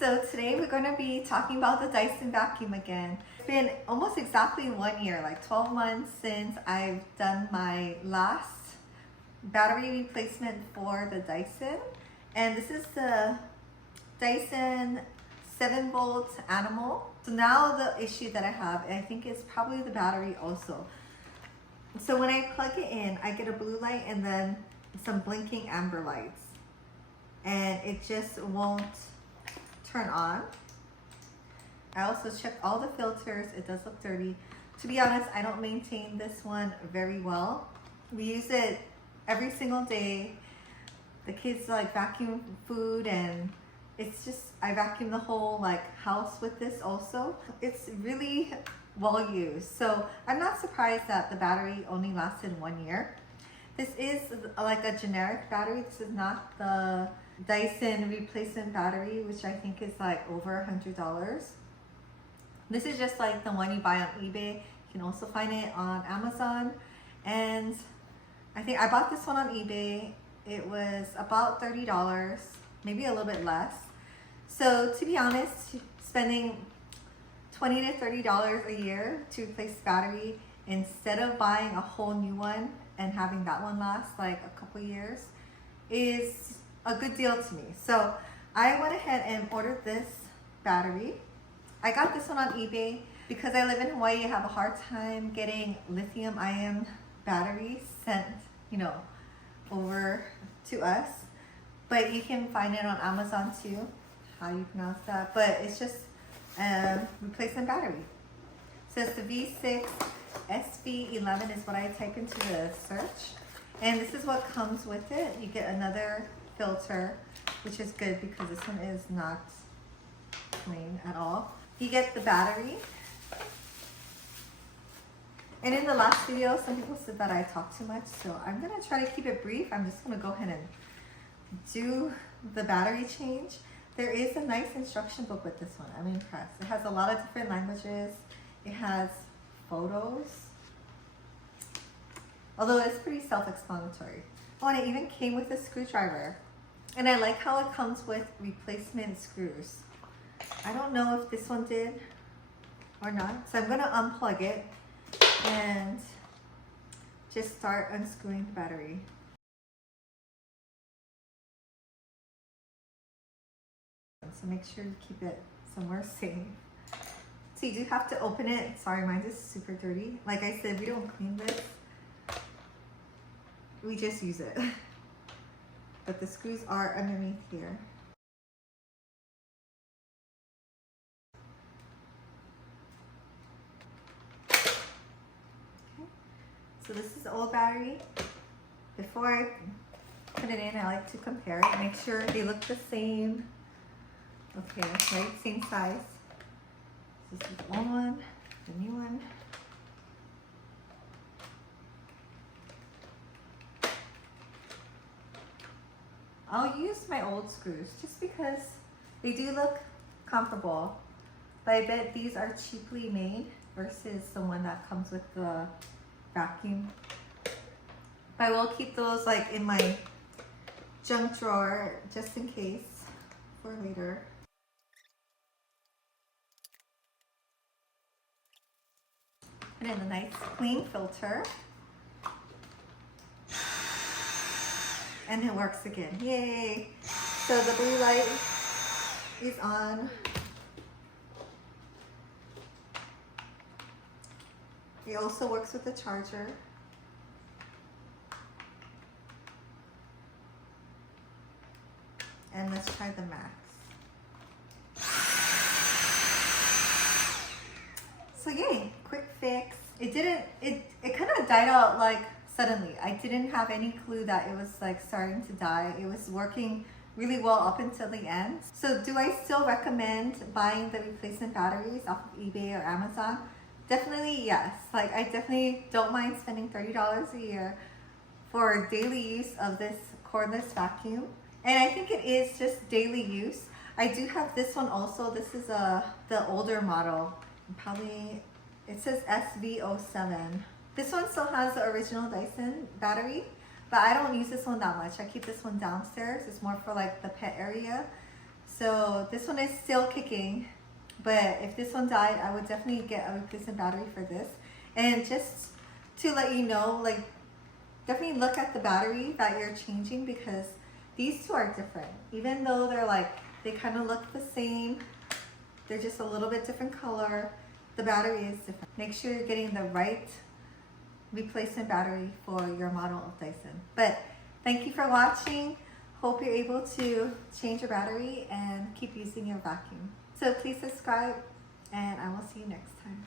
so today we're going to be talking about the Dyson vacuum again. It's been almost exactly 1 year, like 12 months since I've done my last battery replacement for the Dyson. And this is the Dyson 7-volt Animal. So now the issue that I have, I think, is probably the battery also. So when I plug it in, I get a blue light and then some blinking amber lights. And it just won't turn on. I also checked all the filters. It does look dirty. To be honest, I don't maintain this one very well. We use it every single day. The kids like vacuum food, and it's just, I vacuum the whole like house with this also. It's really well used. So I'm not surprised that the battery only lasted 1 year. This is like a generic battery. This is not the Dyson replacement battery, which I think is like over $100. This is just like the one you buy on eBay. You can also find it on Amazon. And I think I bought this one on eBay. It was about $30, maybe a little bit less. So to be honest, spending $20 to $30 a year to replace battery instead of buying a whole new one and having that one last like a couple years is a good deal to me. So I went ahead and ordered this battery. I got this one on eBay because I live in Hawaii. I have a hard time getting lithium-ion batteries sent, over to us. But you can find it on Amazon too. How you pronounce that? But it's just replacement battery. So it's the V6 SV11 is what I type into the search. And this is what comes with it. You get another filter, which is good because this one is not clean at all. You get the battery. And in the last video, some people said that I talk too much, so I'm gonna try to keep it brief. I'm just gonna go ahead and do the battery change. There is a nice instruction book with this one. I'm impressed. It has a lot of different languages. It has photos, although it's pretty self-explanatory. Oh, and it even came with a screwdriver. And I like how it comes with replacement screws. I don't know if this one did or not. So I'm gonna unplug it and just start unscrewing the battery. So make sure you keep it somewhere safe. So you do have to open it. Sorry, mine is super dirty. Like I said, we don't clean this. We just use it. But the screws are underneath here. Okay. So this is the old battery. Before I put it in, I like to compare it, make sure they look the same. Okay, right, same size. This is the old one, the new one. I'll use my old screws just because they do look comparable, but I bet these are cheaply made versus the one that comes with the vacuum. But I will keep those like in my junk drawer just in case for later. Put in a nice clean filter. And it works again. Yay! So the blue light is on. It also works with the charger. And let's try the max. So yay, quick fix. It kind of died out like suddenly. I didn't have any clue that it was like starting to die. It was working really well up until the end. So do I still recommend buying the replacement batteries off of eBay or Amazon? Definitely yes. Like I definitely don't mind spending $30 a year for daily use of this cordless vacuum. And I think it is just daily use. I do have this one also. This is the older model. Probably, it says SV07. This one still has the original Dyson battery, but I don't use this one that much. I keep this one downstairs. It's more for like the pet area. So this one is still kicking, but if this one died, I would definitely get a replacement battery for this. And just to let you know, like, definitely look at the battery that you're changing, because these two are different. Even though they're like, they kind of look the same, they're just a little bit different color. The battery is different. Make sure you're getting the right replacement battery for your model of Dyson. But thank you for watching. Hope you're able to change your battery and keep using your vacuum. So please subscribe, and I will see you next time.